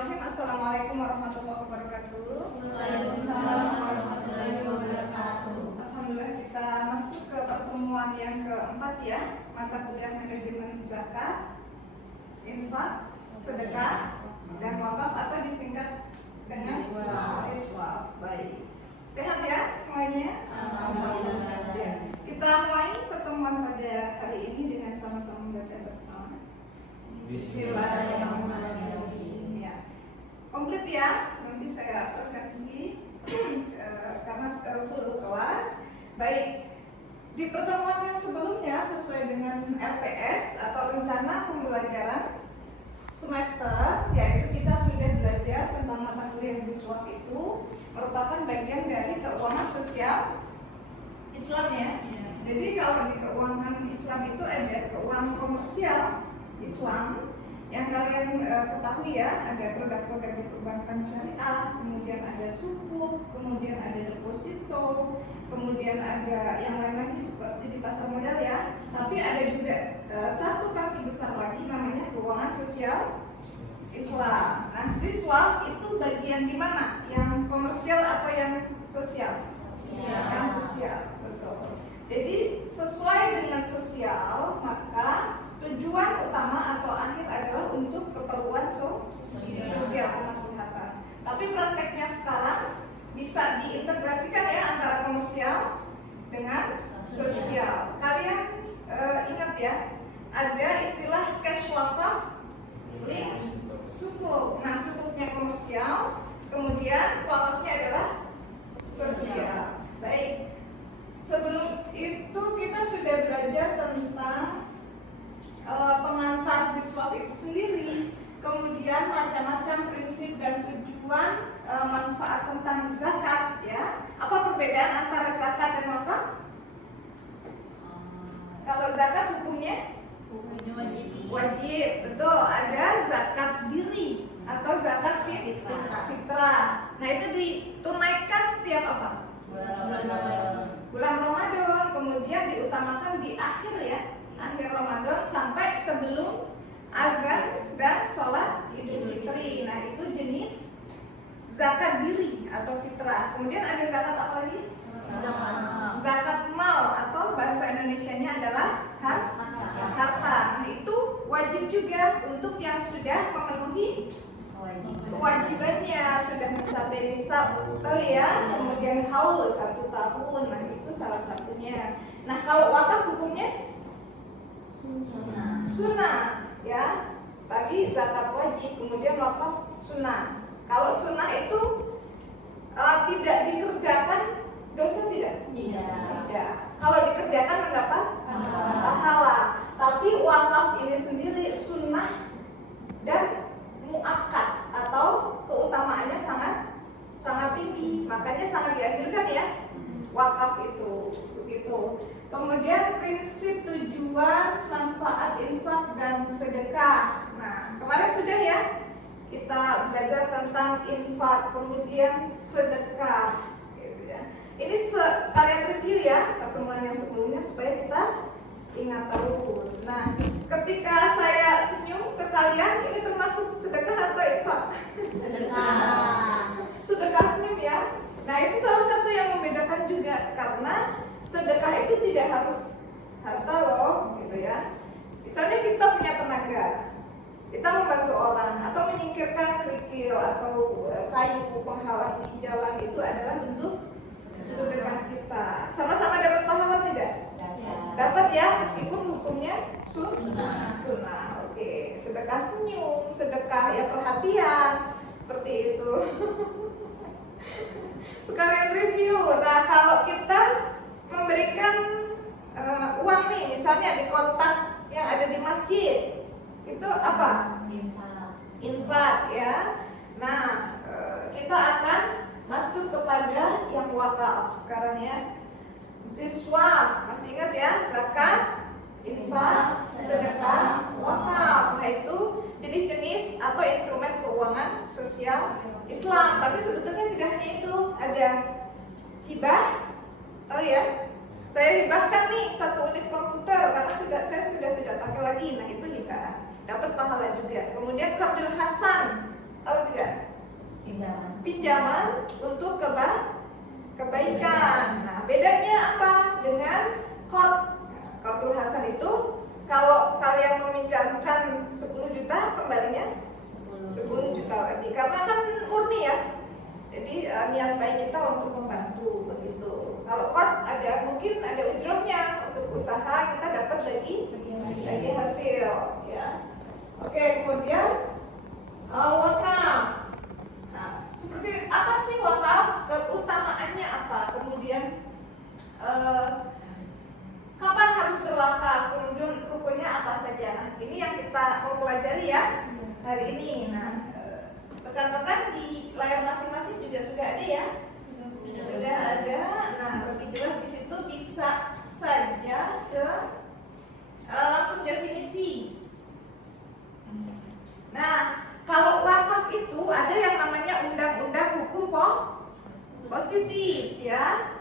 Bismillahirrahmanirrahim. Assalamualaikum warahmatullahi wabarakatuh. Waalaikumsalam warahmatullahi wabarakatuh. Alhamdulillah kita masuk ke pertemuan yang keempat ya, mata kuliah manajemen zakat, infak, sedekah, dan wakaf atau disingkat dengan iswaf. Baik, sehat ya semuanya? Alhamdulillah. Ya. Kita mulai pertemuan pada hari ini dengan sama-sama membaca bersama. Bismillahirrahmanirrahim. Ya, komplit ya. Nanti saya presensi karena sudah full kelas. Baik, di pertemuan yang sebelumnya sesuai dengan RPS atau rencana pembelajaran semester, yaitu kita sudah belajar tentang mata kuliah siswa itu merupakan bagian dari keuangan sosial Islam ya. Jadi kalau di keuangan Islam itu ada keuangan komersial Islam yang kalian ketahui ya, ada produk-produk di perbankan syariah, kemudian ada sukuk, kemudian ada deposito, kemudian ada yang lain lagi seperti di pasar modal ya. Tapi ada juga satu kaki besar lagi namanya keuangan sosial Islam. Nah, siswa itu bagian di mana? Yang komersial atau yang sosial? Yang sosial, betul. Jadi sesuai dengan sosial, maka tujuan utama atau akhir adalah untuk keperluan sosial kemaslahatan. Tapi prakteknya sekarang bisa diintegrasikan ya antara komersial dengan sosial. Kalian ingat ya, ada istilah cash wakaf, link sukuk. Nah, sukuknya komersial, kemudian wakafnya adalah sosial. Baik. Sebelum itu kita sudah belajar tentang pengantar siswa itu sendiri, kemudian macam-macam prinsip dan tujuan manfaat tentang zakat ya. Apa perbedaan antara zakat dan wakaf? Kalau zakat hukumnya wajib, betul. Ada zakat diri atau zakat fitrah. Nah, itu ditunaikan setiap apa? Bulan Ramadan, kemudian diutamakan di akhir ya, akhir Ramadan sampai sebelum azan dan sholat Idul Fitri. Nah, itu jenis zakat diri atau fitrah. Kemudian ada zakat apa lagi? Zakat mal atau bahasa Indonesianya adalah harta. Nah, itu wajib juga untuk yang sudah memenuhi kewajibannya, sudah mencapai nisab, tahu ya, kemudian haul 1 tahun. Nah, itu salah satunya. Nah, kalau wakaf hukumnya sunnah ya. Tadi zakat wajib, kemudian wakaf sunnah. Kalau sunnah itu tidak dikerjakan dosa tidak? Tidak. Kalau dikerjakan mendapat pahala. Tapi wakaf ini sendiri sunnah dan muakkad atau keutamaannya sangat tinggi, makanya sangat dianjurkan ya wakaf itu begitu. Kemudian prinsip tujuan manfaat infak dan sedekah. Nah, kemarin sudah ya kita belajar tentang infak, kemudian sedekah gitu ya. Ini sekalian review ya pertemuan yang sebelumnya supaya kita ingat terus. Nah, ketika saya senyum ke kalian, ini termasuk sedekah atau infak? Sedekah senyum ya. Nah, itu salah satu yang membedakan juga, karena sedekah itu tidak harus harta loh, gitu ya. Misalnya kita punya tenaga, kita membantu orang atau menyingkirkan kerikil atau kayu penghalang di jalan, itu adalah bentuk sedekah kita. Sama-sama dapat pahala tidak? Dapat ya, meskipun hukumnya sunnah. Oke, sedekah senyum, sedekah ya perhatian, seperti itu. Sekalian review. Nah, kalau kita memberikan uang nih, misalnya di kotak yang ada di masjid, itu apa? Infak ya. Nah, kita akan masuk kepada yang wakaf sekarang ya. Siswa, masih ingat ya? Zakat, infak, sedekah, wakaf. Nah, itu jenis-jenis atau instrumen keuangan sosial Islam. Tapi sebetulnya tidak hanya itu, ada hibah. Tahu ya? Saya hibahkan nih 1 unit komputer karena saya sudah tidak pakai lagi. Nah, itu hibah. Dapat pahala juga. Kemudian qardul hasan. Tahu tidak? pinjaman untuk kebaikan. Nah, bedanya apa dengan qard? Qardul hasan itu kalau kalian meminjamkan 10 juta, kembalinya 10 juta lagi. Karena kan murni ya. Jadi niat baik kita untuk membantu begitu. Kalau qard mungkin ada ujrohnya untuk usaha, kita dapat lagi hasil ya. Oke, kemudian wakaf. Nah, seperti apa sih wakaf? Keutamaannya apa? Kemudian kapan harus berwakaf? Kemudian rukunnya apa saja? Nah, ini yang kita mau pelajari ya hari ini. Nah, rekan-rekan di layar masing-masing juga sudah ada ya? Sudah ada. Nah, lebih jelas di situ bisa saja ke langsung definisi. Nah, kalau wakaf itu ada yang namanya undang-undang hukum positif ya,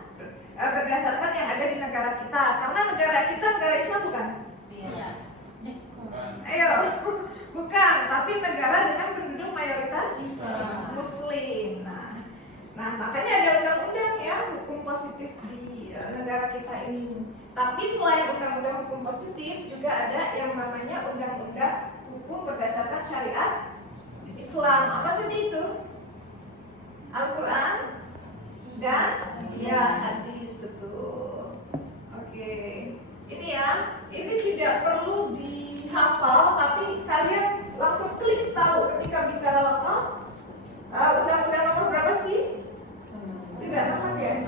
berdasarkan yang ada di negara kita. Karena negara kita negara Islam bukan? Iya. Ayo, bukan, tapi negara dengan penduduk mayoritas Islam. Muslim. Nah, makanya ada undang-undang ya hukum positif di negara kita ini. Tapi selain undang-undang hukum positif juga ada yang namanya undang-undang hukum berdasarkan syariat Islam. Apa saja itu? Al-Quran dan ya hadis, betul. Oke, ini ya, ini tidak perlu dihafal, tapi kalian langsung klik tahu ketika bicara wakaf. Undang-undang nomor berapa sih? Tidak nama ya?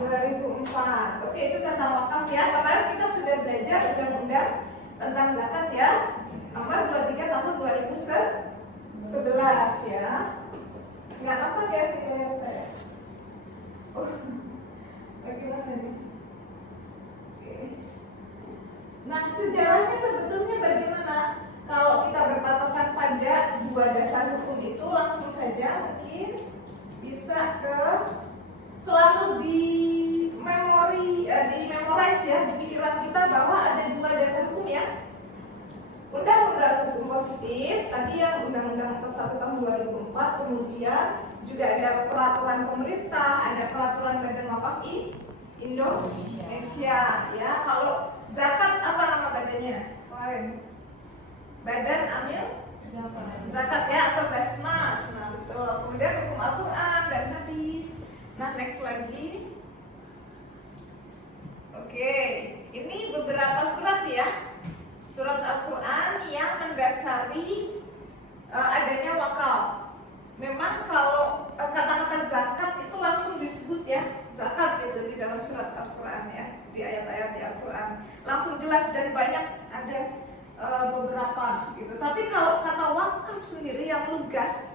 2004. Oke, itu tentang wakaf ya. Kemarin kita sudah belajar undang-undang tentang zakat ya, nomor 23 tahun 2011 ya. Nggak nampak ya tidak saya. Oh, bagaimana nih? Oke. Nah, sejarahnya sebetulnya bagaimana? Kalau kita berpatokan pada 2 dasar hukum itu, langsung saja mungkin bisa ke selalu di memorize ya di pikiran kita bahwa ada 2 dasar hukum ya. Undang-undang hukum positif tadi yang Undang-Undang 41 tahun 2004, kemudian juga ada peraturan pemerintah, ada peraturan Badan Wakaf Indonesia ya. Kalau zakat apa nama badannya kemarin? Badan Amil Zakat ya, atau Basnas. Nah, betul. Kemudian hukum Al-Quran dan hadis. Nah, next lagi. Oke, ini beberapa surat ya. Surat Al-Quran yang mendasari adanya wakaf. Memang kalau kata-kata zakat itu langsung disebut ya, zakat gitu di dalam surat Al-Quran ya, di ayat-ayat di Al-Quran langsung jelas dan banyak ada beberapa gitu. Tapi kalau kata wakaf sendiri yang lugas,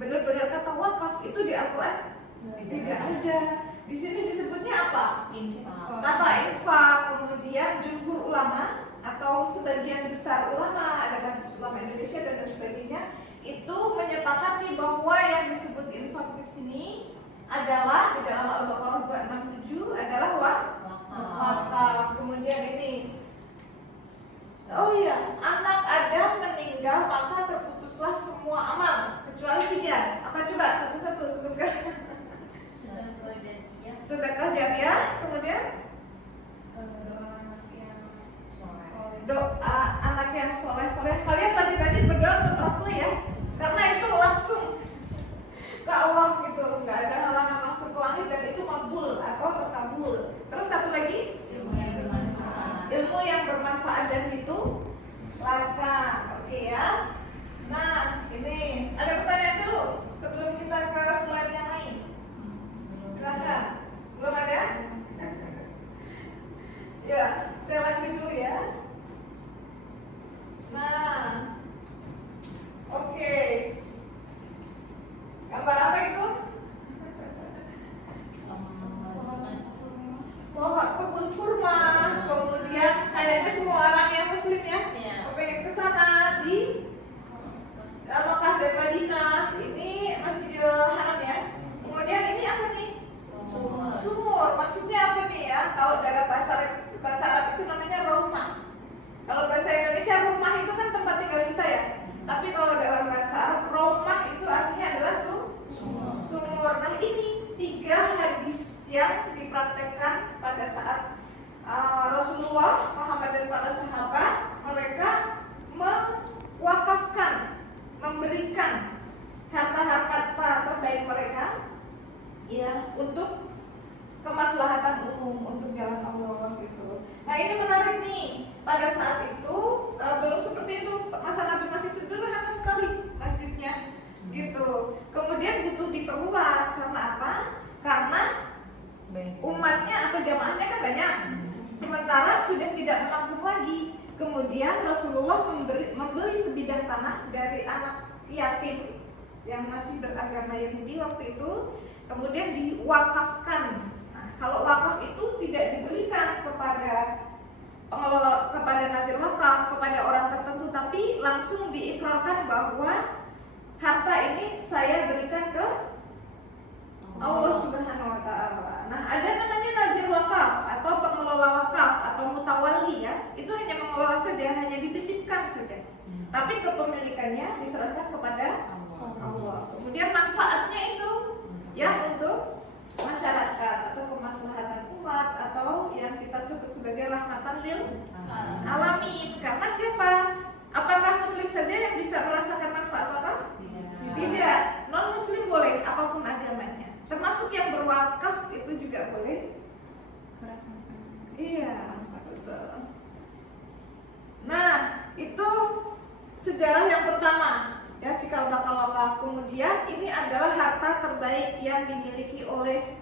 benar-benar kata wakaf itu di Al-Quran tidak ada. Di sini disebutnya apa? Infak. Kata infak. Kemudian jumhur ulama atau sebagian besar ulama, ada Majelis Ulama Indonesia dan lain sebagainya, itu menyepakati bahwa yang disebut infak di sini adalah di dalam Al-Baqarah 267 adalah wakaf. Kemudian ini, oh iya, anak Adam meninggal maka terputuslah semua amal kecuali 3. Apa coba satu-satu sebutkan? Sedekah jariah, kemudian doa anak yang soleh. Kalian rajin-rajin berdoa untuk orang tua ya, karena itu langsung ke Allah gitu, nggak ada halangan masuk ke langit dan itu mabul atau terkabul. Terus satu lagi, ilmu yang bermanfaat dan itu lakukan. Oke ya. Nah, ini ada pertanyaan dulu sebelum kita ke slide yang lain. Silakan. Belum ada? Ya, saya lanjut dulu ya. Nah, oke. Gambar apa itu? Pohon kebun kurma. Kemudian kayaknya semua orang yang muslim ya, pengen ke sana di Makkah dan Madinah. Ini Masjidil Haram ya. Kemudian ini apa nih? Sumur. Maksudnya apa nih ya? Kalau dalam bahasa Arab itu namanya rumah. Kalau bahasa Indonesia rumah itu kan tempat tinggal kita ya. Tapi kalau dalam bahasa Arab rumah itu artinya yang dipraktekkan pada saat Rasulullah Muhammad dan para sahabat. Mereka mewakafkan, memberikan harta-harta terbaik mereka ya untuk kemaslahatan umum, untuk jalan Allah gitu. Nah ini menarik nih, pada saat itu belum seperti itu, masa Nabi masih sederhana sekali masjidnya gitu. Kemudian butuh diperluas karena apa? Karena umatnya atau jamaahnya kan banyak, sementara sudah tidak menampung lagi. Kemudian Rasulullah membeli sebidang tanah dari anak yatim yang masih beragama Yahudi waktu itu, kemudian diwakafkan. Nah, kalau wakaf itu tidak diberikan kepada pengelola, kepada nadir wakaf, kepada orang tertentu, tapi langsung diikrarkan bahwa harta ini saya berikan ke Allah Subhanahu wa Ta'ala. Nah, ada namanya nadir wakaf atau pengelola wakaf atau mutawali ya. Itu hanya mengelola saja, hanya dititipkan saja. Tapi kepemilikannya diserahkan kepada Allah. Kemudian manfaatnya itu ya untuk masyarakat atau kemaslahatan umat atau yang kita sebut sebagai rahmatan lil alamin. Karena siapa? Apakah muslim saja yang bisa merasakan manfaat wakaf? Tidak. Non muslim boleh apapun agamanya. Termasuk yang berwakaf itu juga boleh merasakan. Iya, betul. Nah, itu sejarah yang pertama ya, cikal bakal wakaf. Kemudian ini adalah harta terbaik yang dimiliki oleh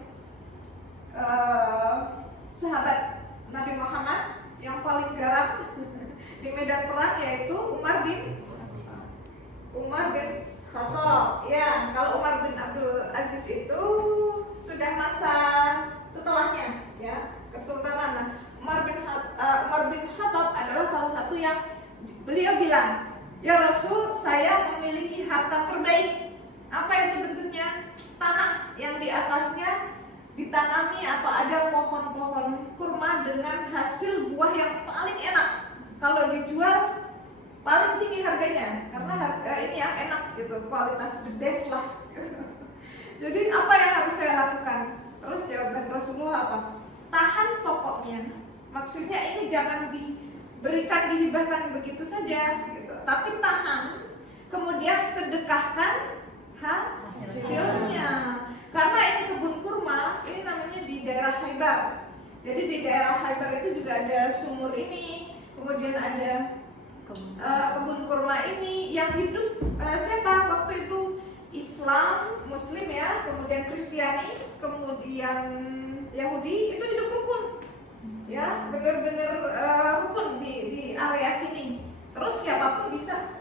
sahabat Nabi Muhammad yang paling garang di medan perang, yaitu Umar bin Khattab. Ya, kalau Umar bin Abdul Aziz itu sudah masa setelahnya ya, kesultanan. Nah, Umar bin Khattab adalah salah satu yang beliau bilang, "Ya Rasul, saya memiliki harta terbaik." Apa itu bentuknya? Tanah yang di atasnya ditanami atau ada pohon-pohon kurma dengan hasil buah yang paling enak. Kalau dijual paling tinggi harganya, karena harga ini yang enak gitu, kualitas the best lah. Jadi apa yang harus saya lakukan? Terus jawaban Rasulullah apa? Tahan pokoknya. Maksudnya ini jangan diberikan, dihibahkan begitu saja gitu, tapi tahan. Kemudian sedekahkan hasilnya. Karena ini kebun kurma, ini namanya di daerah Khaybar. Jadi di daerah Khaybar itu juga ada sumur ini, kemudian ada kebun kurma ini yang hidup siapa waktu itu? Islam, Muslim ya, kemudian Kristiani, kemudian Yahudi, itu hidup rukun ya, benar-benar rukun di area sini. Terus siapapun bisa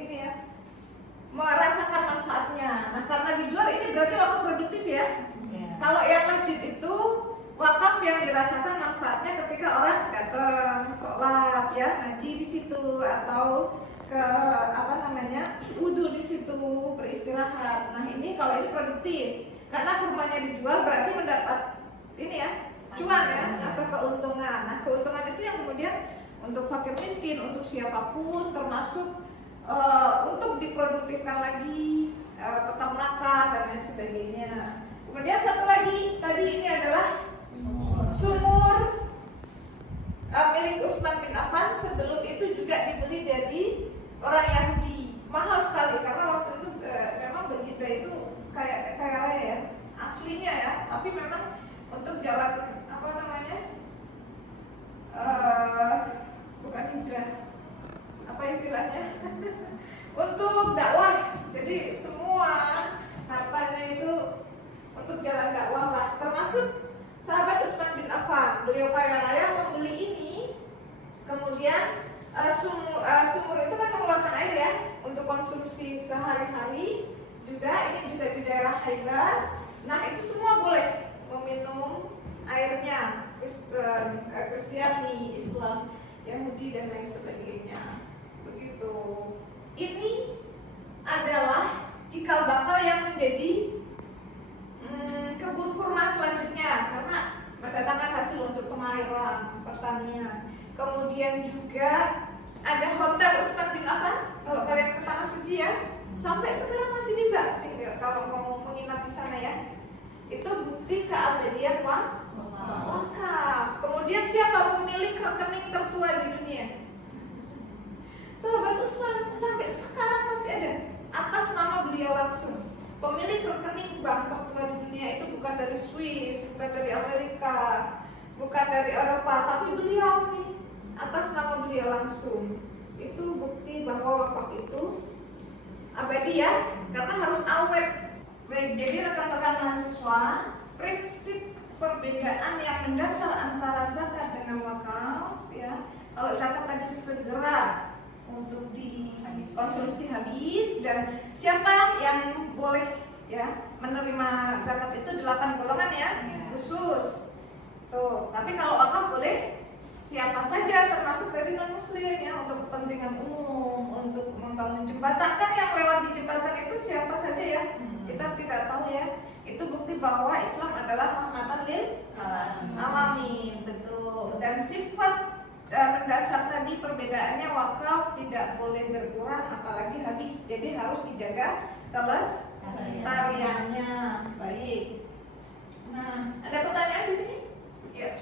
ini ya, merasakan manfaatnya. Nah, karena dijual ini berarti wakaf produktif ya. Kalau yang masjid itu wakaf yang dirasakan manfaatnya ketika orang datang sholat ya, ngaji di situ, atau ke wudhu di situ, beristirahat. Nah ini kalau ini produktif, karena kurmanya dijual berarti mendapat ini ya, cuan ya, atau keuntungan. Nah keuntungan itu yang kemudian untuk fakir miskin, untuk siapapun, termasuk untuk diproduktifkan lagi, peternakan dan lain sebagainya. Kemudian satu lagi, tadi ini adalah sumur milik Utsman bin Affan. Sebelum itu juga dibeli dari orang Yahudi, mahal sekali karena waktu itu memang begitu itu kayak raya ya, aslinya ya, tapi memang untuk jalan bukan hijrah, apa istilahnya untuk dakwah. Jadi semua hartanya itu untuk jalan dakwah lah, termasuk sahabat Utsman bin Affan. Beliau kaya raya membeli ini, kemudian sumur itu kan mengeluarkan air ya untuk konsumsi sehari-hari juga. Ini juga di daerah Khaybar. Nah itu semua boleh meminum airnya, Kristen, Kristiani, Islam, Yahudi dan lain sebagainya. Begitu. Ini adalah cikal bakal yang menjadi kebun kurma selanjutnya, karena mendatangkan hasil untuk pengairan, pertanian. Kemudian juga ada hotel Utsman bin Affan. Kalau kalian ke Tanah Suci ya, sampai sekarang masih bisa kalau mau menginap di sana ya. Itu bukti keabadian beliau langsung. Pemilik rekening bank tertua di dunia itu bukan dari Swiss, bukan dari Amerika, bukan dari Eropa, tapi beliau nih, atas nama beliau langsung. Itu bukti bahwa wakaf itu abadi ya, karena harus awet. Baik, jadi rekan-rekan mahasiswa, prinsip perbedaan yang mendasar antara zakat dengan wakaf ya. Kalau zakat tadi segera untuk dikonsumsi habis, dan siapa yang boleh ya menerima zakat itu 8 golongan ya, khusus. Tuh, tapi kalau wakaf boleh siapa saja, termasuk dari non muslim ya, untuk kepentingan umum, untuk membangun jembatan. Kan yang lewat di jembatan itu siapa saja ya, kita tidak tahu ya. Itu bukti bahwa Islam adalah rahmatan lil alamin, betul. Dan sifat mendasar tadi perbedaannya, wakaf tidak boleh berkurang apalagi habis, jadi harus dijaga kelestariannya. Baik. Nah, ada pertanyaan di sini? Ya,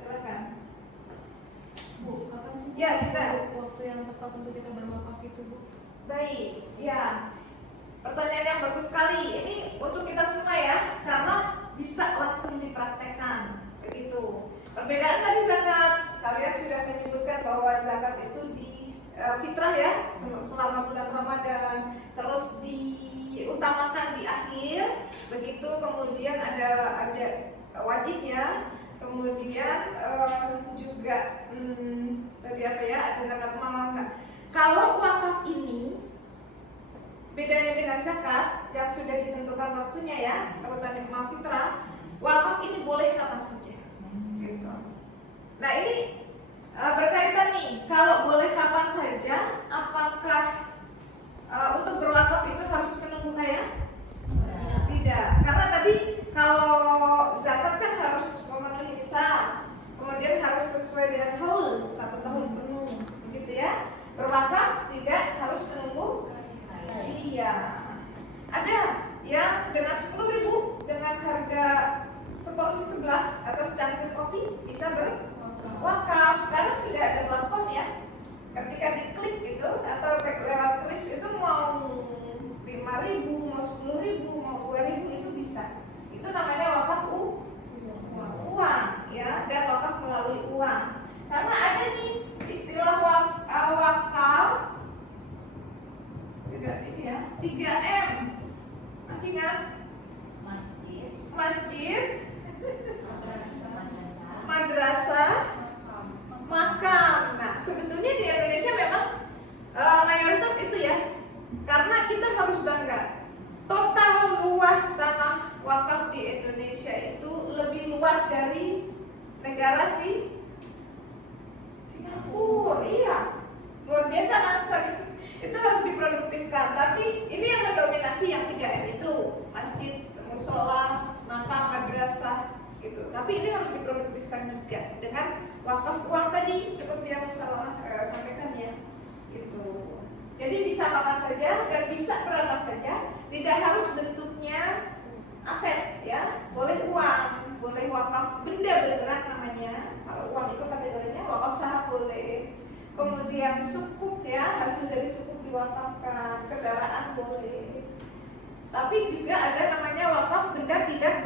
silakan. Bu, kapan sih Ya, kita. waktu yang tepat untuk kita berwakaf itu, Bu? Baik, ya. Pertanyaan yang bagus sekali. Ini untuk kita semua ya, karena bisa langsung dipraktekkan. Begitu. Perbedaan tadi zakat, kalian sudah menyebutkan bahwa zakat itu di fitrah ya, selama bulan Ramadan, terus diutamakan di akhir. Begitu, kemudian ada wajibnya. Kemudian juga tadi apa ya, ada zakat malam. Kalau wakaf ini bedanya dengan zakat yang sudah ditentukan waktunya ya, terutama fitrah, wakaf ini boleh kapan saja. Gitu. Nah ini berkaitan nih, kalau boleh kapan saja, apakah untuk berwakaf itu harus menunggu kaya? Tidak, karena tadi kalau zakat kan harus memenuhi nisab, kemudian harus sesuai dengan haul 1 tahun penuh, begitu ya. Berwakaf tidak harus menunggu kaya. Iya, ada yang dengan 10.000 dengan harga seporsi sebelah atau secangkir kopi bisa berwakaf. Sekarang sudah ada platform ya, ketika diklik gitu atau lewat kris itu mau 5.000, mau 10.000, mau 2.000 itu bisa. Itu namanya wakaf uang ya, dan wakaf melalui uang. Karena ada nih istilah wakaf juga ini ya, 3M. Masih ingat? Masjid, madrasah, makam. Nah, sebetulnya di Indonesia memang mayoritas itu ya. Karena kita harus bangga, total luas tanah wakaf di Indonesia itu lebih luas dari negara Singapura. Iya, luar biasa kan? Itu harus diproduktifkan. Tapi ini yang mendominasi yang 3M itu, masjid, musola, makam, madrasah gitu. Tapi ini harus diproduktifkan juga dengan wakaf uang tadi, seperti yang Salah sampaikan ya, gitu. Jadi bisa kapan saja dan bisa berapa saja, tidak harus bentuknya aset ya, boleh uang, boleh wakaf benda bergerak namanya. Kalau uang itu kategorinya wakaf saham boleh. Kemudian sukuk ya, hasil dari sukuk diwakafkan, kendaraan boleh. Tapi juga ada namanya wakaf benda tidak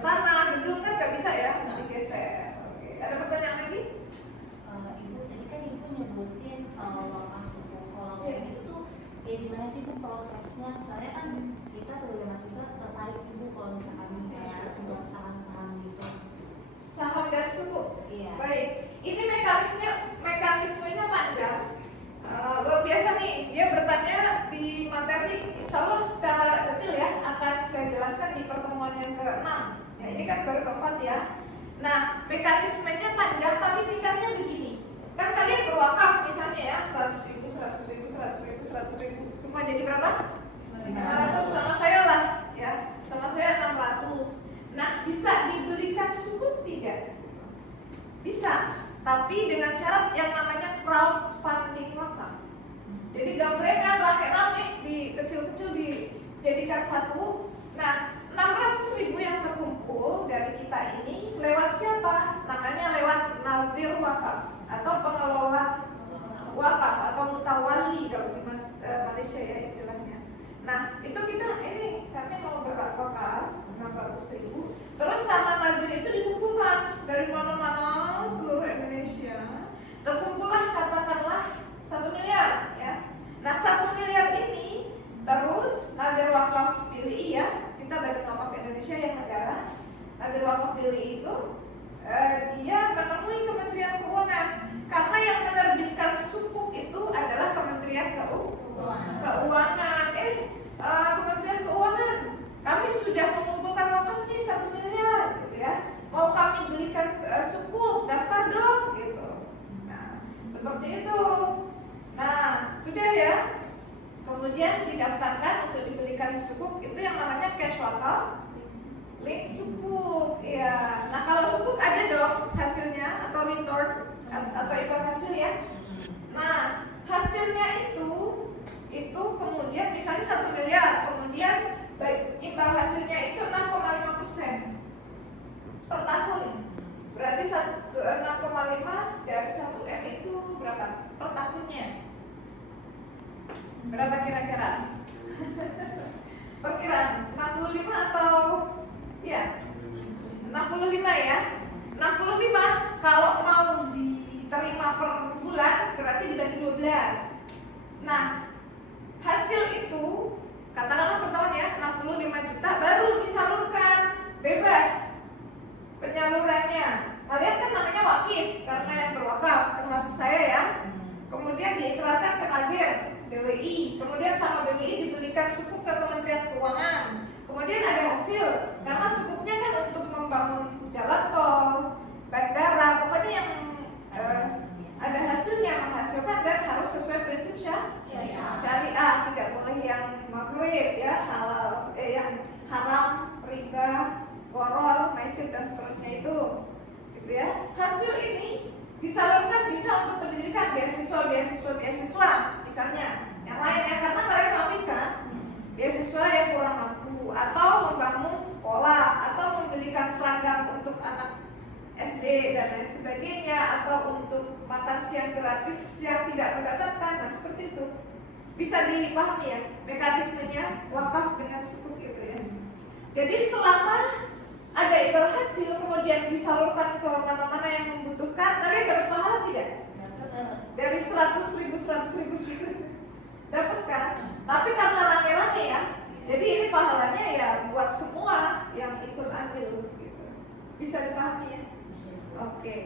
tanah, gedung kan nggak bisa ya, digeser. Oke. Ada pertanyaan lagi? Ibu, tadi kan Ibu nyebutin wakaf suku. Kalau kayak gitu tuh kayak gimana sih Bu prosesnya? Soalnya kan kita sebagai mahasiswa tertarik Ibu kalau misalkan kayak untuk saham-saham gitu. Saham dan suku. Iya. Baik. Ini mekanismenya panjang. Luar biasa nih. Dia bertanya di materi, insya Allah secara detail ya akan saya jelaskan di pertemuan yang ke-6. Ya, ini kan baru ke-4 ya. Nah, mekanismenya panjang tapi singkatnya begini. Kan kalian berwakaf misalnya ya 100.000, 100.000, 100.000, 100.000. Semua jadi berapa? 500 sama saya lah ya. Sama saya 600. Nah, bisa dibelikan sukuk tidak? Bisa, tapi dengan syarat yang namanya crowdfunding wakaf. Jadi gambrengan rame-rame di kecil-kecil dijadikan satu. Nah, 600.000 yang terkumpul dari kita ini lewat siapa? Namanya lewat nazir wakaf atau pengelola wakaf atau mutawali kalau di Malaysia ya istilahnya. Nah itu kita ini kami mau berwakaf 600.000. Terus sama nazir itu dikumpulkan dari mana-mana seluruh Indonesia. Terkumpullah katakanlah 1 miliar ya. Nah 1 miliar ini terus nazir wakaf BWI ya, kita Badan Wakaf Indonesia yang negara. Nazir wakaf BWI itu dia menemui Kementerian Keuangan karena yang menerbitkan sukuk itu adalah Kementerian Keuangan. Kementerian Keuangan, kami sudah mengumpulkan wakaf nih 1 miliar gitu ya. Mau kami belikan sukuk, daftar dong gitu. Nah, seperti itu. Nah, sudah ya. Kemudian didaftarkan untuk dibelikan sukuk, itu yang namanya cash wakaf, link sukuk. Ya. Nah, kalau sukuk ada dong hasilnya atau return atau imbal hasil ya. Nah, hasilnya itu kemudian misalnya 1 miliar, kemudian imbal hasilnya itu 6,5% per tahun. Berarti 6,5 dari 1 M itu berapa per tahunnya? Berapa kira-kira? Perkiraan 65 atau ya 65 ya. 65 kalau mau diterima per bulan berarti dibagi 12. Nah, hasil itu katakanlah per tahun ya 65 juta baru disalurkan bebas penyalurannya. Kalian kan namanya wakif karena yang berwakaf termasuk saya ya. Kemudian diikrarkan ke nazir BWI, kemudian sama BWI dibelikan sukuk ke Kementerian Keuangan. Kemudian ada hasil karena sukuknya kan untuk membangun jalan tol, bandara, pokoknya yang ada hasilnya menghasilkan dan harus sesuai prinsip syariah, tidak boleh yang maghrib ya, halal, yang haram, riba, korol, maisir dan seterusnya itu, gitu ya. Hasil ini disalurkan bisa untuk pendidikan beasiswa misalnya, yang lain ya, karena kalian mampu kan, beasiswa yang kurang mampu, atau membangun sekolah, atau membelikan seragam untuk anak SD dan lain sebagainya, atau untuk makan siang gratis yang tidak mendapatkan. Nah seperti itu bisa dipahami ya mekanismenya wakaf dengan sukuk itu ya. Jadi selama ada imbal hasil kemudian disalurkan ke mana-mana yang membutuhkan, kalian dapat pahala tidak? Dari 100.000 dapat kan? Tapi karena rame-rame ya, jadi ini pahalanya ya buat semua yang ikut andil gitu. Bisa dipahami ya? Oke,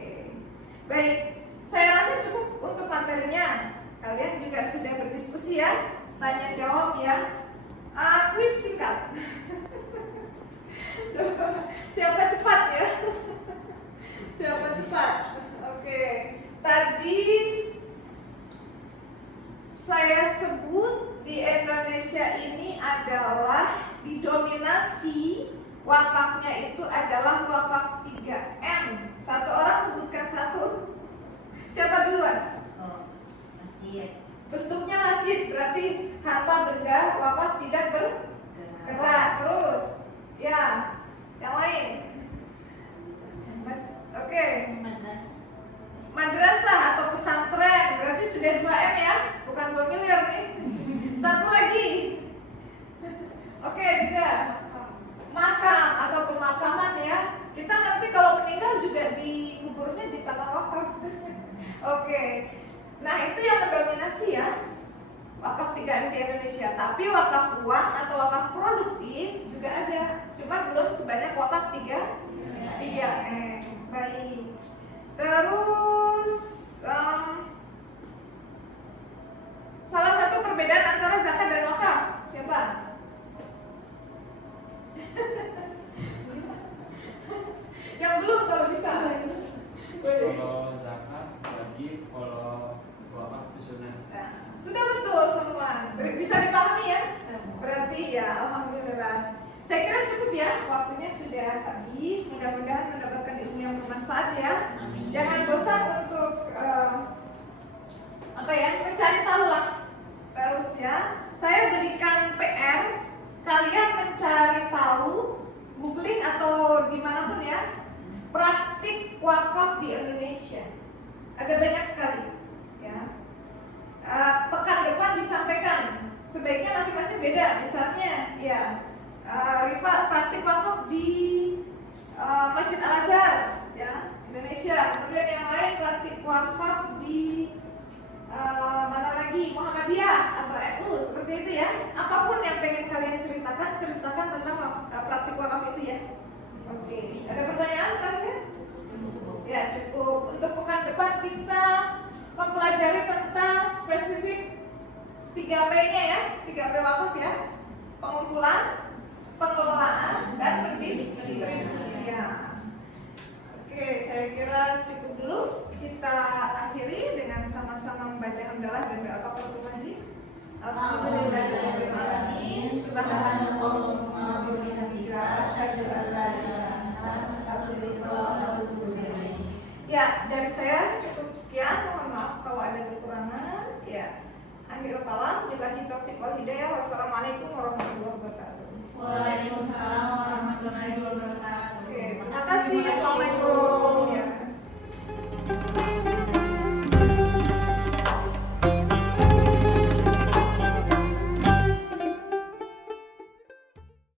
baik. Saya rasa cukup untuk materinya. Kalian juga sudah berdiskusi ya, tanya jawab ya. Kuis singkat. Siapa cepat ya? Siapa cepat? Oke. Tadi saya sebut di Indonesia ini adalah didominasi wakafnya itu adalah wakaf 3M. Satu orang sebutkan satu. Siapa duluan? Masjid. Bentuknya masjid, berarti harta benda wakaf tidak bergerak. Terus, ya, yang lain. Oke. Madrasah atau pesantren, berarti sudah 2M ya, bukan 2 miliar nih. Satu lagi. Oke, Dinda. Makam atau pemakaman ya. Kita nanti kalau meninggal juga dikuburnya di tanah wakaf. Oke. Nah, itu yang mendominasi ya. Wakaf 3M di Indonesia. Tapi wakaf uang atau wakaf produktif juga ada. Cuma belum sebanyak wakaf 3M. Baik. Terus salah satu perbedaan antara zakat dan wakaf siapa? Yang belum kalau bisa. Kalau zakat wajib, kalau wakaf itu sunnah. Nah, sudah betul semua. Bisa dipahami ya? Berarti ya, alhamdulillah. Saya kira cukup ya, waktunya sudah habis. Mudah-mudahan mendapatkan ilmu yang bermanfaat ya. Jangan bosan untuk mencari tahu lah. Terus ya, saya berikan PR, kalian mencari tahu, googling atau dimanapun ya, praktik wakaf di Indonesia. Ada banyak sekali ya. Pekan depan disampaikan sebagai baiknya masing-masing beda. Misalnya, ya Rifa praktik wakaf di Masjid Al Azhar, ya Indonesia. Kemudian yang lain praktik wakaf di mana lagi, Muhammadiyah atau NU, seperti itu ya. Apapun yang pengen kalian ceritakan tentang praktik wakaf itu ya. Oke, ada pertanyaan terakhir? Ya cukup. Untuk pekan depan kita mempelajari tentang spesifik 3P-nya ya, 3P wakaf ya. Pengumpulan, pengelolaan, dan pendistribusian. Oke, saya kira cukup dulu. Kita akhiri dengan sama-sama membaca hamdalah dan doa kafaratul majlis. Alhamdulillahirabbil alamin. Subhanallahumma wa bihamdika asyhadu an la ilaha illa anta astaghfiruka wa atubu ilaik. Ya, dari saya cukup sekian. Mohon maaf kalau ada kekurangan. Ya, akhirul kalam. Billahi taufiq wal hidayah. Wassalamualaikum warahmatullahi wabarakatuh. Waalaikumsalam warahmatullahi wabarakatuh. Oke, terima kasih.